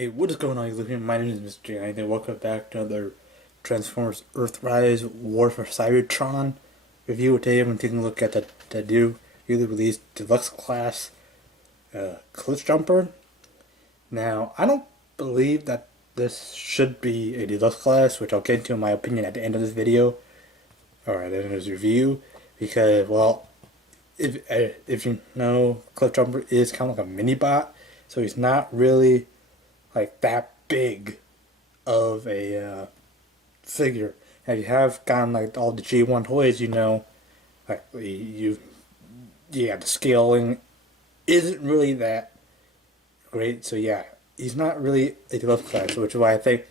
Hey, what is going on, you My name is Mr. J, and welcome back to another Transformers Earthrise War for Cybertron review. Today I'm going to take a look at the newly released deluxe class Cliffjumper. Now, I don't believe that this should be a deluxe class, which I'll get into in my opinion at the end of this video, or at the end of this review, because, well, if you know, Cliffjumper is kind of like a mini bot, so he's not really like that big of a figure. And if you have gotten like all the G1 toys, you know, like the scaling isn't really that great. So yeah, he's not really a deluxe class, which is why I think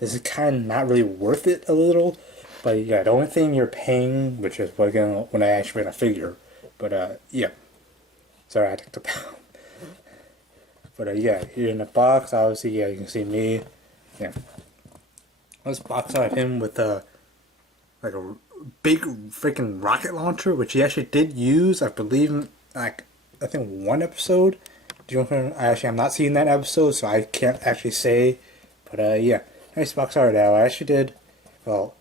this is kind of not really worth it a little. But yeah, the only thing you're paying, which is what again when I actually ran a figure. But yeah, sorry I took the pound. But yeah, here in the box, obviously, yeah, you can see me. Yeah, let's box out him with like a big freaking rocket launcher, which he actually did use, I believe, like I think one episode. Do you know? I'm not seeing that episode, so I can't actually say. But yeah, nice box art now. I actually did. Well,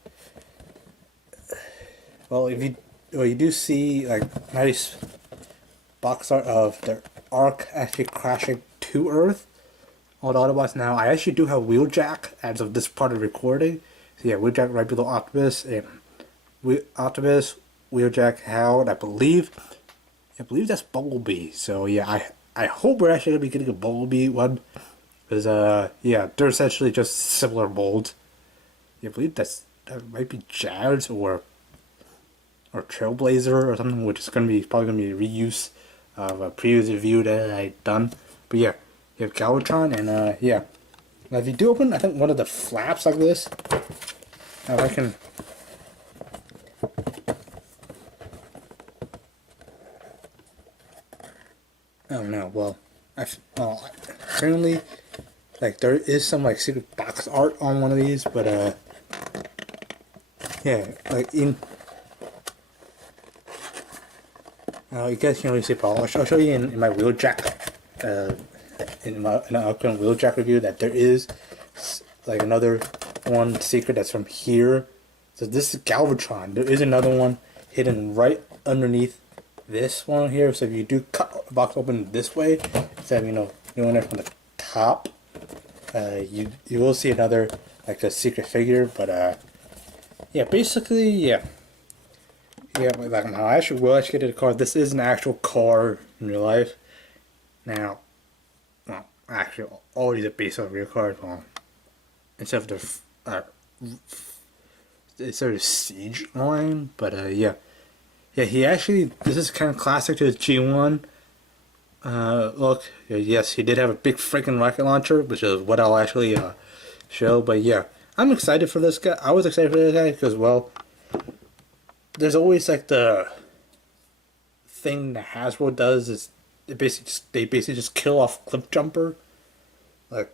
you do see like nice box art of the Ark actually crashing to Earth. All the Autobots now. I actually do have Wheeljack as of this part of recording. So yeah, Wheeljack right below Optimus, and Optimus, Wheeljack, Howard. I believe that's Bumblebee. So yeah, I hope we're actually gonna be getting a Bumblebee one, because yeah, they're essentially just similar molds. Yeah, I believe that might be Jazz or Trailblazer or something, which is probably gonna be a reuse of a previous review that I done. But yeah, you have Cybertron, and yeah. Now if you do open, I think one of the flaps like this, now I can. Oh no, well, apparently, like there is some like secret box art on one of these, but yeah, like in. You guys can't really see, Paul. I'll show you in my Wheeljack, in an upcoming Wheeljack review, that there is like another one secret that's from here. So this is Galvatron. There is another one hidden right underneath this one here. So if you do cut the box open this way, instead of doing it from the top, you will see another like a secret figure. But yeah, basically yeah. Yeah, but like now I will actually get a car. This is an actual car in real life. Now, well, actually, all these are based on real cars. Well, except for it's sort of Siege line, but yeah, he actually, this is kind of classic to his G1 look. Yes, he did have a big freaking rocket launcher, which is what I'll actually show. But yeah, I'm excited for this guy. I was excited for this guy because, well, there's always like the thing that Hasbro does is they basically just kill off Cliffjumper. Like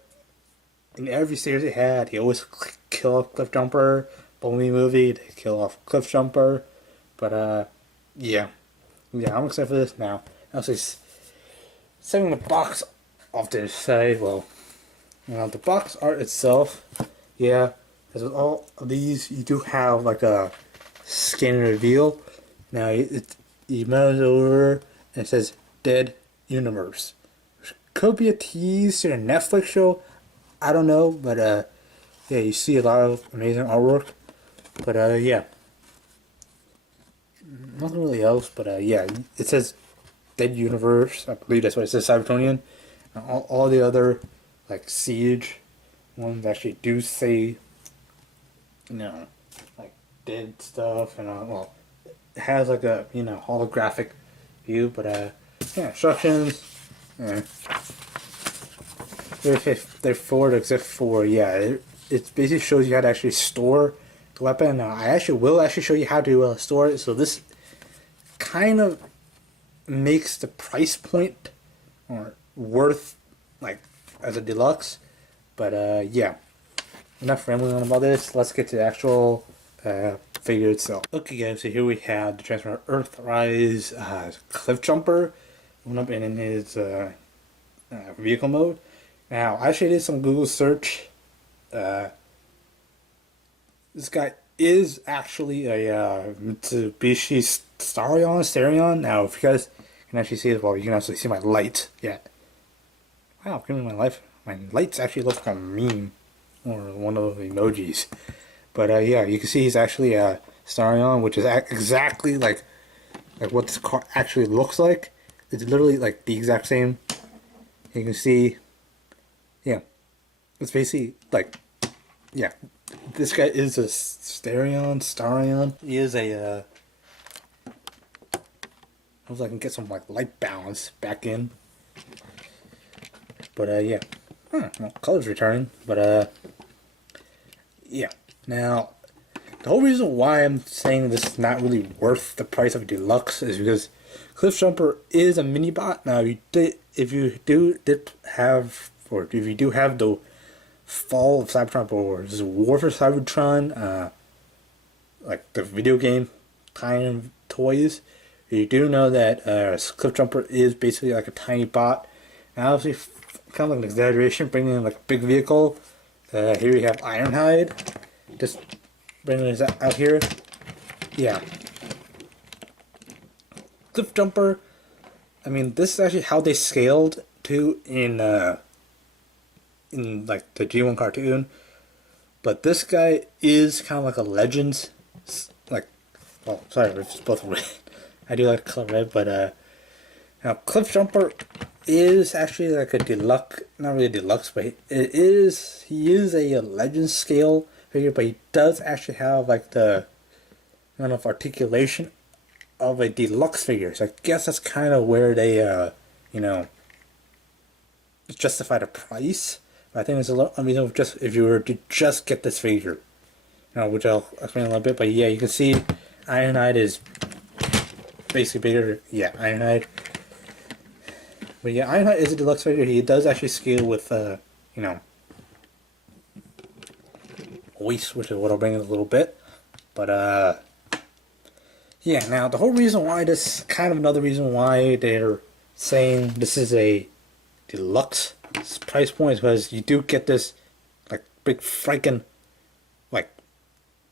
in every series they had, he always kill off Cliffjumper. Bumblebee movie, they kill off Cliffjumper. But yeah, I'm excited for this now. Actually, setting the box off to the side. Well, the box art itself, yeah, as with all of these, you do have like a scan and reveal. Now you mouse over and it says Dead Universe. Could be a tease to a Netflix show. I don't know, but yeah, you see a lot of amazing artwork. But yeah, nothing really else. But yeah, it says Dead Universe. I believe that's what it says. Cybertronian. All the other like Siege ones actually do say like dead stuff, and well, it has like a holographic view. But yeah, instructions. They're forward except for it basically shows you how to actually store the weapon. Now I will show you how to store it. So this kind of makes the price point or worth like as a deluxe. But yeah, enough rambling on about this. Let's get to the actual figure itself. Okay guys, so here we have the Transformer Earthrise Cliffjumper. Went up in his vehicle mode. Now, I actually did some Google search. Uh, this guy is actually a Mitsubishi Starion. Now, if you guys can actually see it, well, you can actually see my light. Yeah. Wow, give me my life. My lights actually look like a meme or one of the emojis. But yeah, you can see he's actually a Starion, which is exactly like what this car actually looks like. It's literally like the exact same. You can see, yeah, it's basically like, yeah, this guy is a Starion. He is a, hopefully I can get some like light balance back in. But yeah, well, color's returning, but yeah. Now, the whole reason why I'm saying this is not really worth the price of a deluxe is because Cliffjumper is a mini bot. Now, if you do have the Fall of Cybertron or this is War for Cybertron, like the video game kind of toys, you do know that Cliffjumper is basically like a tiny bot. And obviously, kind of like an exaggeration, bringing in like a big vehicle. Here we have Ironhide, just bringing this out here. Yeah. Cliffjumper, I mean, this is actually how they scaled to in like the G1 cartoon. But this guy is kind of like a Legends, like, well, sorry, it's both red. I do like color red, but now Cliffjumper is actually like a deluxe, not really a deluxe, but he is a Legends scale figure, but he does actually have like the kind of articulation of a deluxe figure. So I guess that's kind of where they you know, justify the price. But I think it's a little unreasonable just if you were to just get this figure, which I'll explain a little bit. But yeah, you can see Ironhide is basically bigger. Yeah, Ironhide. But yeah, Ironhide is a deluxe figure. He does actually scale with waist, which is what I'll bring in a little bit. But yeah, now the whole reason why this, kind of another reason why they're saying this is a deluxe price point is because you do get this like big freaking like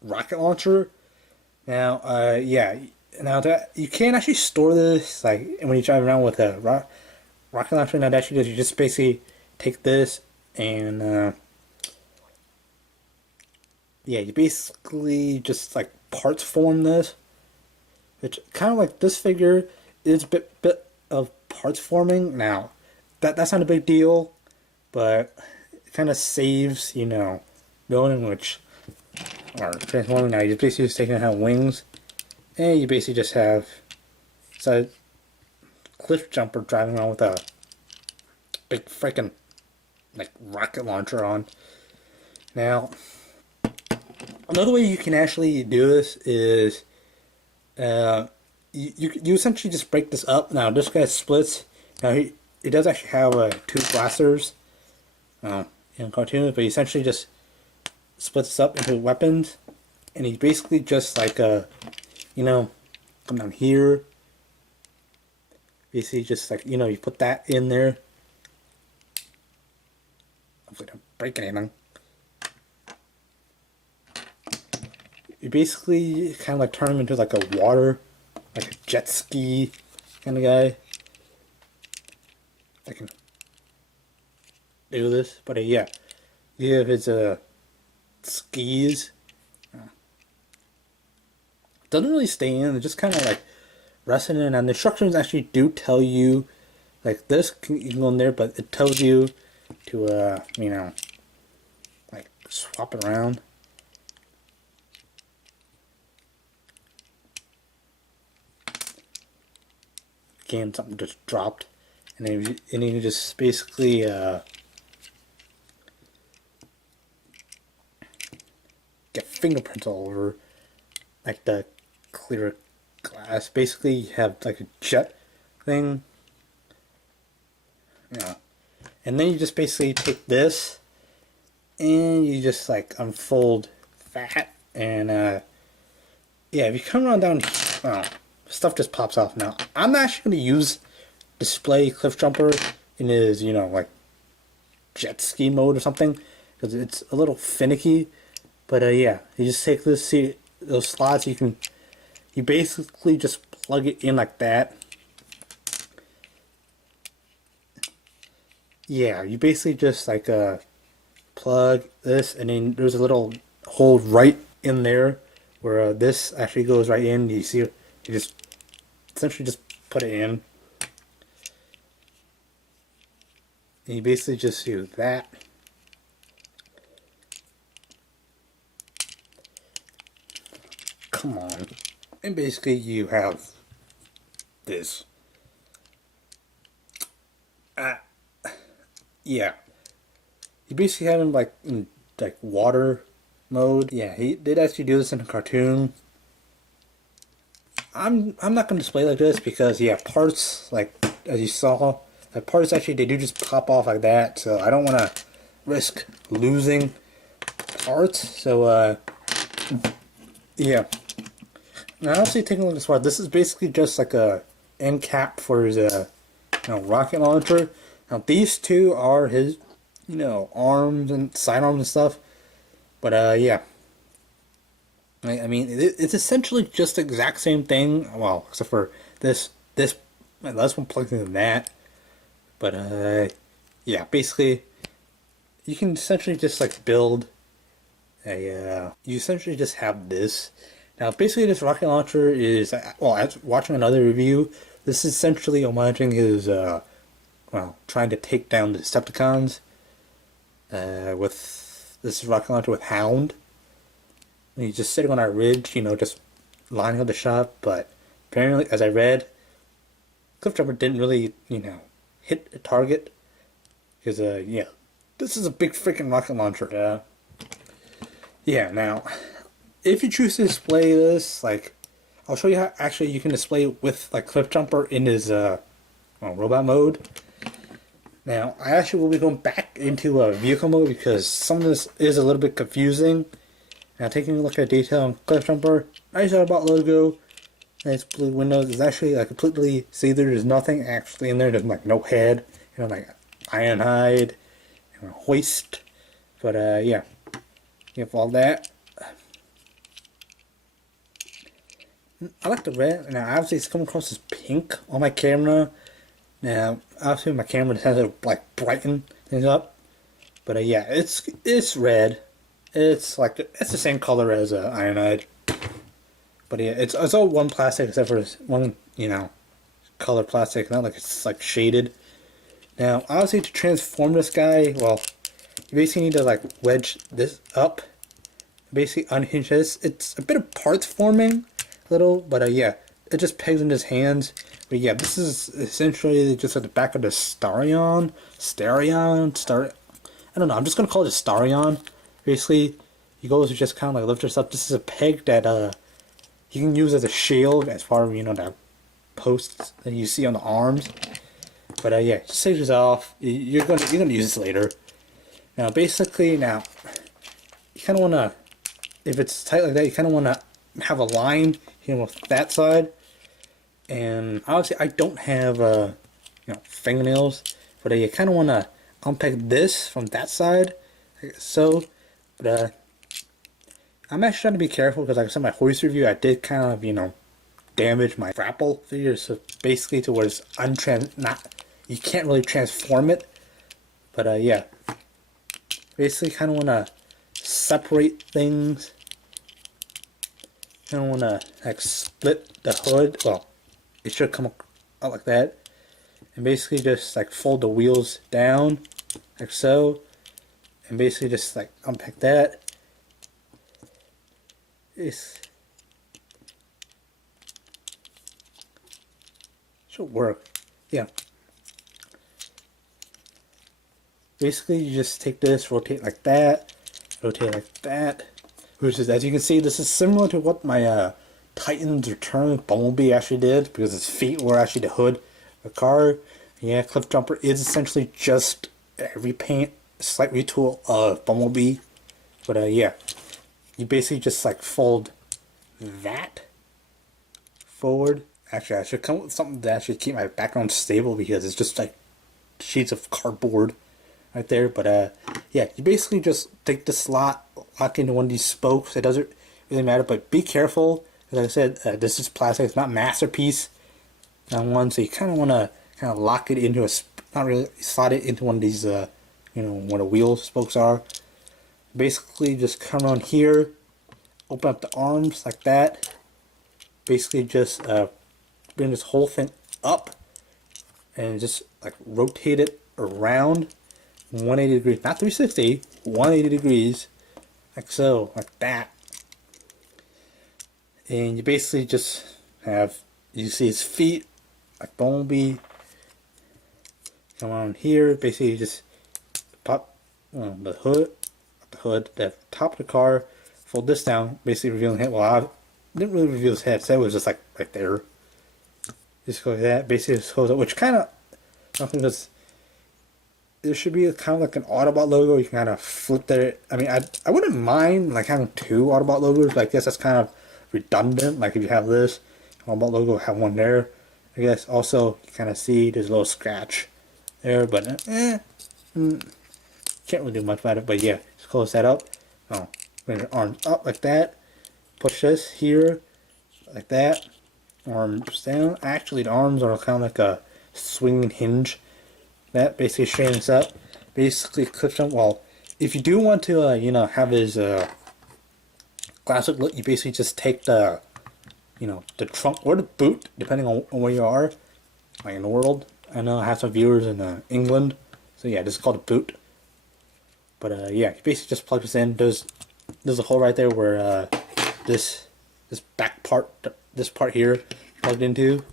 rocket launcher. Now, yeah, now that you can't actually store this like when you drive around with a rocket launcher. Now that actually does, you just basically take this and yeah, you basically just like parts form this. It's kind of like this figure is a bit of parts forming. Now, that's not a big deal, but it kind of saves, building, which are transforming. Now, you basically just taking out wings, and you basically just have Cliffjumper driving around with a big freaking like rocket launcher on. Now, another way you can actually do this is you essentially just break this up. Now this guy splits. Now he does actually have two blasters in cartoons, but he essentially just splits this up into weapons, and he basically just like come down here. Basically just like you put that in there. Hopefully don't break anything. You basically kind of like turn him into like a water, like a jet ski kind of guy. I can do this, but yeah, you have his skis. Doesn't really stay in; it just kind of like resting in. And the instructions actually do tell you, like this, you can go in there, but it tells you to like swap it around. Again, something just dropped, and then you just basically get fingerprints all over like the clear glass. Basically, you have like a jet thing, and then you just basically take this and you just like unfold that, and yeah, if you come around down here, stuff just pops off. Now, I'm not actually going to display Cliffjumper in his, like, jet ski mode or something, because it's a little finicky. But yeah, you just take this, see those slots, you basically just plug it in like that. Yeah, you basically just like plug this, and then there's a little hole right in there where this actually goes right in. You see, you just essentially just put it in, and you basically just do that. Come on. And basically you have this. Yeah. You basically have him like in like water mode. Yeah, he did actually do this in a cartoon. I'm not gonna display like this because yeah, parts like as you saw, the parts actually they do just pop off like that, so I don't wanna risk losing parts. So yeah. Now actually taking a look at this part, this is basically just like a end cap for his rocket launcher. Now these two are his arms and sidearms and stuff. But yeah. I mean it's essentially just the exact same thing. Well, except for this one plugs into that. But yeah, basically you can essentially just like build a you essentially just have this. Now, basically, this rocket launcher is, well, as watching another review, this is essentially homaging his, trying to take down the Decepticons with this rocket launcher with Hound. And he's just sitting on our ridge, just lining up the shot, but apparently, as I read, Cliffjumper didn't really, hit a target. Because, yeah, this is a big freaking rocket launcher. Yeah, now, if you choose to display this, like, I'll show you how actually you can display it with, like, Cliffjumper in his, robot mode. Now, I actually will be going back into vehicle mode because some of this is a little bit confusing. Now, taking a look at detail on Cliffjumper, nice Autobot logo, nice blue windows. It's actually, like, completely see-through. There's nothing actually in there. There's, like, no head, like, iron hide, hoist. But, yeah, you have all that. I like the red. Now, obviously, it's coming across as pink on my camera. Now, obviously, my camera tends to like brighten things up. But yeah, it's red. It's like it's the same color as ironide. But yeah, it's all one plastic except for this one color plastic. Not like it's like shaded. Now, obviously, to transform this guy, well, you basically need to like wedge this up. Basically, unhinge this. It's a bit of parts forming. Little, but yeah, it just pegs in his hands. But yeah, this is essentially just at the back of the Starion. I don't know. I'm just gonna call it a Starion. Basically, he goes to just kind of like lift this up. This is a peg that you can use as a shield as part of the posts that you see on the arms. But yeah, just take this off. You're gonna use this later. Now, basically, you kind of wanna, if it's tight like that, you kind of wanna have a line with that side. And obviously I don't have fingernails, but you kind of want to unpack this from that side like so. But I'm actually trying to be careful because like I said in my hoist review, I did kind of damage my grapple figure, so basically to where it's you can't really transform it. But yeah, basically kind of want to separate things. I don't want to like split the hood. Well, it should come out like that, and basically just like fold the wheels down like so, and basically just like unpack that. This should work. Yeah. Basically, you just take this, rotate like that, rotate like that. Which is, as you can see, this is similar to what my Titan's Return Bumblebee actually did, because his feet were actually the hood of the car. Yeah, Cliffjumper is essentially just a repaint, slight retool of Bumblebee. But yeah, you basically just like fold that forward. Actually, I should come up with something to actually keep my background stable because it's just like sheets of cardboard. right there. But yeah, you basically just take the slot, lock into one of these spokes. It doesn't really matter, but be careful. As I said, this is plastic. It's not masterpiece one, so you kind of want to kind of lock it into a, not really slide it into one of these, you know, where the wheel spokes are. Basically, just come on here, open up the arms like that. Basically, just bring this whole thing up and just like rotate it around 180 degrees, not 360, 180 degrees, like so, like that. And you basically just have, you see his feet, like Bumblebee. Come on here, basically you just pop the hood, the top of the car, fold this down, basically revealing it. Well, I didn't really reveal his head, so it was just like right there. Just go like that, basically just close it, which kind of, something that's, there should be kind of like an Autobot logo. You can kind of flip there. I mean, I wouldn't mind like having two Autobot logos, but I guess that's kind of redundant. Like if you have this Autobot logo, have one there. I guess also you kind of see there's a little scratch there, but can't really do much about it. But yeah, just close that up. Oh, bring your arms up like that. Push this here like that. Arms down. Actually, the arms are kind of like a swinging hinge. That basically straightens up. Basically, Cliffjumper. Well, if you do want to, you know, have his classic look, you basically just take the, you know, the trunk or the boot, depending on where you are, like in the world. I know I have some viewers in England, so yeah, this is called a boot. But yeah, you basically just plug this in. There's a hole right there where this back part, this part here, plugged into.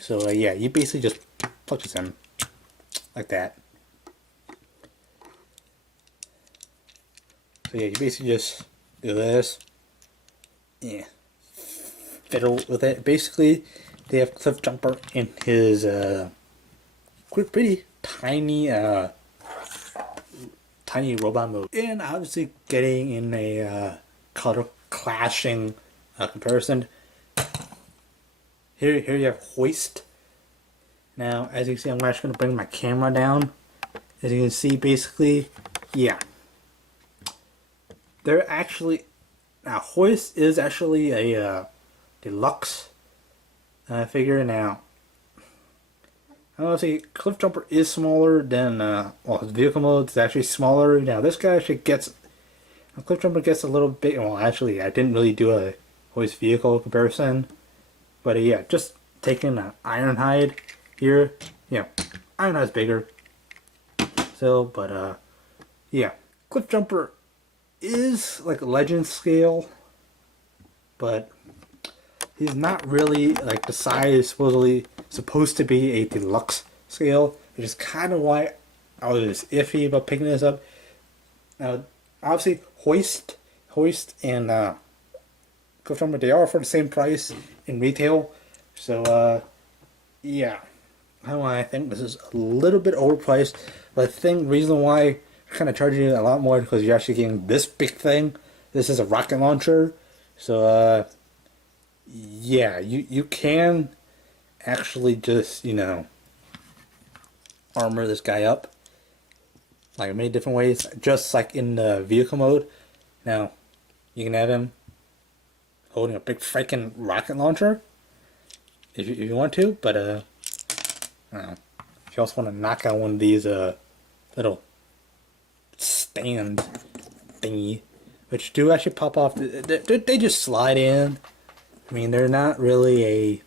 So yeah, you basically just plug this in like that. So yeah, you basically just do this. Yeah. Fiddle with it. Basically, they have Cliffjumper in his pretty tiny tiny robot mode, and obviously getting in a color clashing comparison. Here you have Hoist. Now, as you can see, I'm actually going to bring my camera down. As you can see, basically, yeah, they're actually, now Hoist is actually a deluxe figure. Now, I don't know, Cliffjumper is smaller than, well, his vehicle mode is actually smaller. Now, this guy actually gets, Cliffjumper gets a little bit, well, actually, I didn't really do a Hoist vehicle comparison. But yeah, just taking an Ironhide here, yeah, Ironhide's bigger. So, but yeah, Cliffjumper is like legend scale, but he's not really like the size supposedly supposed to be a deluxe scale, which is kind of why I was iffy about picking this up. Now, obviously, Hoist and Cliffjumper, they are for the same price in retail. So, yeah, I think this is a little bit overpriced. But I think the reason why I'm kind of charging you a lot more is because you're actually getting this big thing. This is a rocket launcher. So, yeah, you can actually just, you know, armor this guy up like many different ways, just like in the vehicle mode. Now, you can have him holding a big freaking rocket launcher if you want to, but I don't know. If you also want to knock out one of these little stand thingy, which do actually pop off, they just slide in. I mean, they're not really a,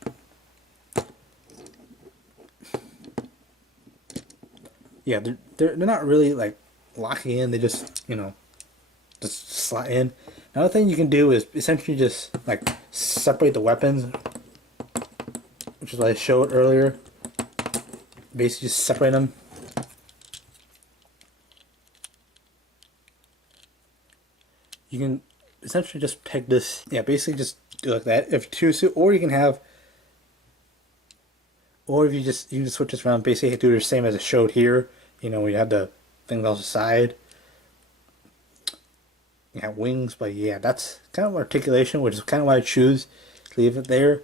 yeah, they're not really like locking in. They just, you know, just slide in. Another thing you can do is essentially just like separate the weapons, which is what I showed earlier. Basically just separate them. You can essentially just pick this, yeah, basically just do like that if you choose to, or you can have, or if you can switch this around, basically do the same as it showed here. You know, we have the things off the side. You have wings, but yeah, that's kind of articulation, which is kind of why I choose to leave it there.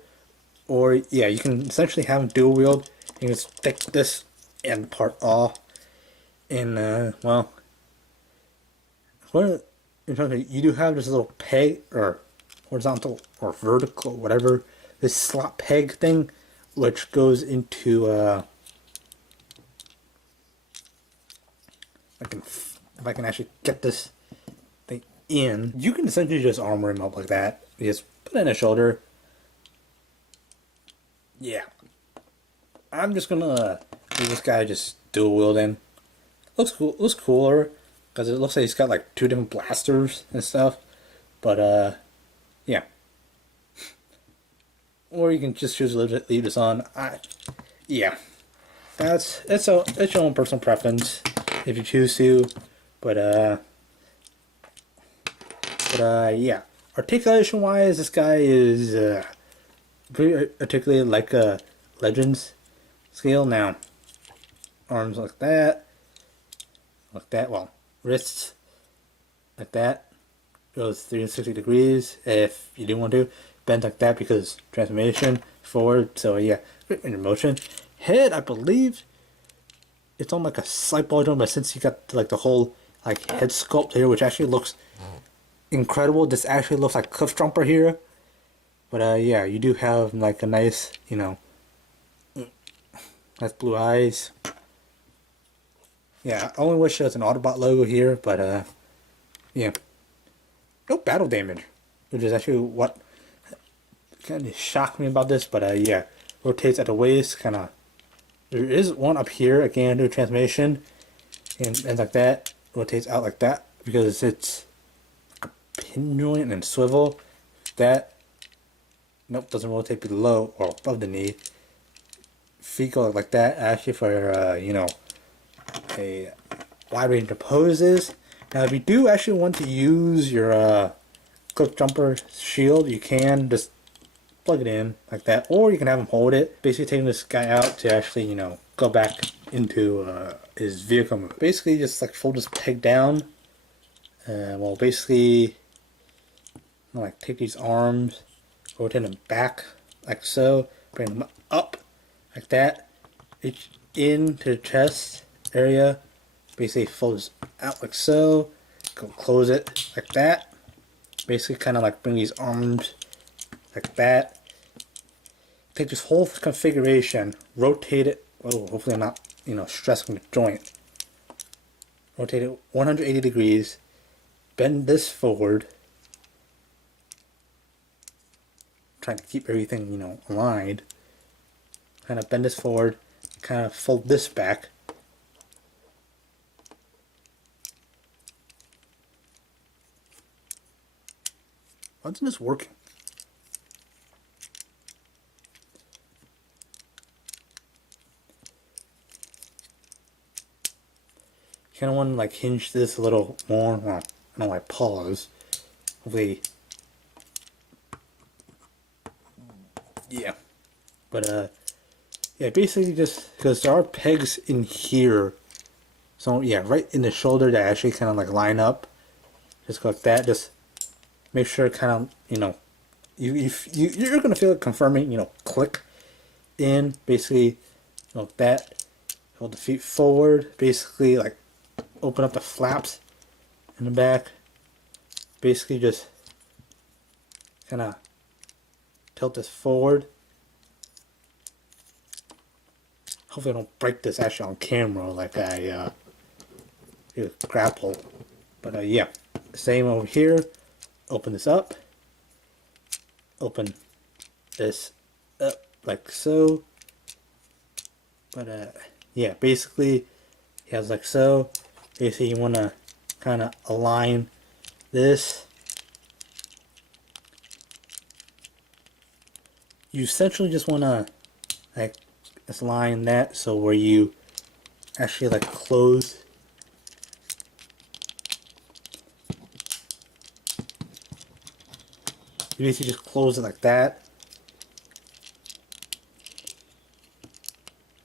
Or yeah, you can essentially have them dual wield. You can just take this end part off, And well, you do have this little peg or horizontal or vertical, whatever, this slot peg thing, which goes into if I can actually get this thing in, you can essentially just armor him up like that. You just put it in his shoulder. Yeah, I'm just gonna leave this guy just dual wielding. Looks cool. Looks cooler because it looks like he's got like 2 different blasters and stuff. But yeah. Or you can just choose to leave this on. Yeah, it's your own personal preference if you choose to. But yeah. Articulation wise, this guy is pretty articulated like a Legends scale. Now, arms like that. Well, wrists like that. Goes 360 degrees if you do want to. Bend like that because transformation forward. So yeah, in motion. Head, I believe it's on like a slight ball joint, but since you got like the whole like head sculpt here, which actually looks incredible. This actually looks like Cliffjumper here. But yeah, you do have like a nice, nice blue eyes. Yeah, I only wish there was an Autobot logo here, but yeah. No battle damage, which is actually what kind of shocked me about this. But yeah, rotates at the waist, kind of. There is one up here again, do transformation, and like that. Rotates out like that because it's a pin joint and swivel. That nope, doesn't rotate below or above the knee. Feet go like that actually for a wide range of poses. Now, if you do actually want to use your Cliffjumper shield, you can just plug it in like that, or you can have him hold it. Basically, taking this guy out to actually, go back into his vehicle. Basically, just like fold this peg down. Well, basically, like take these arms, rotate them back like so, bring them up like that, reach into the chest area. Basically folds out like so, go close it like that. Basically kind of like bring these arms like that. Take this whole configuration, rotate it, oh, hopefully I'm not, stressing the joint. Rotate it 180 degrees, bend this forward. Trying to keep everything, aligned. Kind of bend this forward, kind of fold this back. Why isn't this working? Kind of want to like hinge this a little more. Well, I don't know why pause. Hopefully, yeah. But yeah, basically just because there are pegs in here. So yeah, right in the shoulder that actually kind of like line up. Just go like that. Just make sure kind of, you're going to feel it confirming, click in, basically, like that. Hold the feet forward, basically, like, open up the flaps in the back. Basically, just kind of tilt this forward. Hopefully I don't break this actually on camera like I grapple. But yeah, same over here. Open this up. Open this up like so. But yeah, basically he has like so. Basically you want to kind of align this. You essentially just want to like just line that so where you actually like close. You basically just close it like that.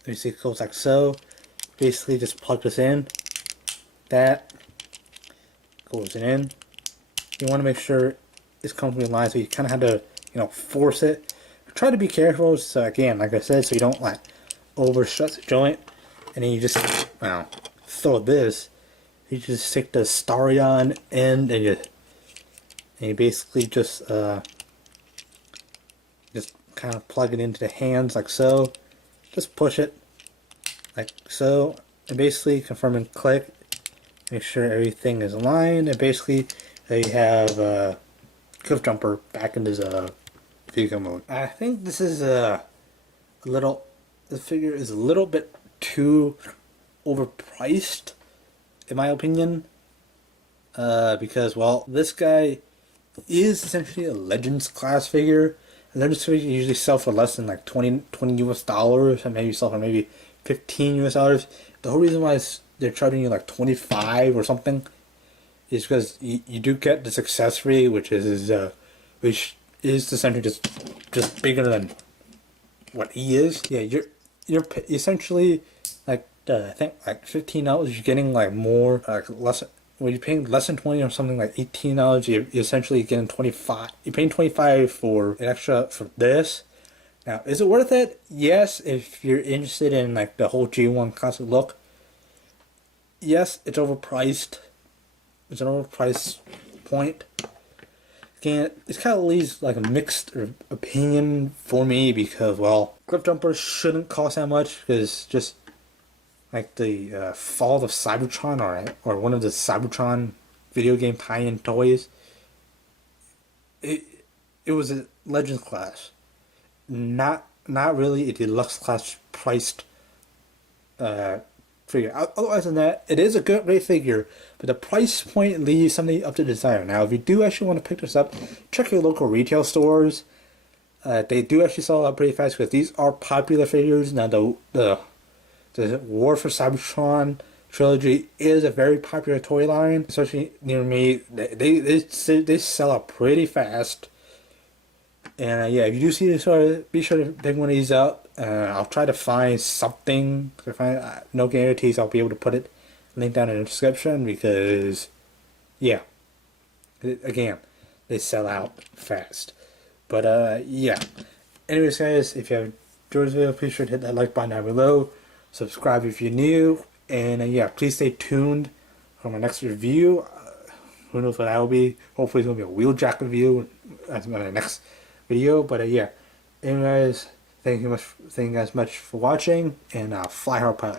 Basically it goes like so. Basically just plug this in. That goes in. You want to make sure it's comfortably aligned, so you kind of have to, force it. Try to be careful. So again, like I said, so you don't like overstress the joint, and then you just, throw this, you just stick the Starion end and you basically just kind of plug it into the hands like so. Just push it like so, and basically confirm and click. Make sure everything is aligned, and basically you have Cliffjumper back into his vehicle mode. I think this is the figure is a little bit too overpriced, in my opinion, because, well, this guy is essentially a Legends class figure. And Legends figures usually sell for less than like 20 US dollars, and maybe sell for maybe 15 US dollars. The whole reason why they're charging you like 25 or something is because you do get this accessory, which is essentially just bigger than what he is. Yeah, you're essentially like I think like $15. You're getting like more, like less. When you're paying less than 20 or something like $18, you're essentially getting 25. You're paying 25 for an extra for this. Now, is it worth it? Yes, if you're interested in like the whole G1 classic look. Yes, it's overpriced. It's an overpriced point. Again, it kind of leaves like a mixed opinion for me because, well, Cliffjumper shouldn't cost that much because just like the Fall of Cybertron or one of the Cybertron video game tie-in toys. It was a Legends class, not really a deluxe class priced figure. Otherwise than that, it is a great figure, but the price point leaves something up to desire. Now, if you do actually want to pick this up, check your local retail stores. They do actually sell out pretty fast because these are popular figures. Now, the War for Cybertron Trilogy is a very popular toy line, especially near me. They sell out pretty fast. And yeah, if you do see this, be sure to pick one of these up. I'll try to find something. No guarantees I'll be able to put it link down in the description because, yeah, again, they sell out fast. But yeah. Anyways, guys, if you have enjoyed this video, please sure to hit that like button down below. Subscribe if you're new, and yeah, please stay tuned for my next review. Who knows what that will be? Hopefully, it's gonna be a wheeljack review as my next video. But yeah, anyways, thank you guys much for watching, and fly hard, pilot.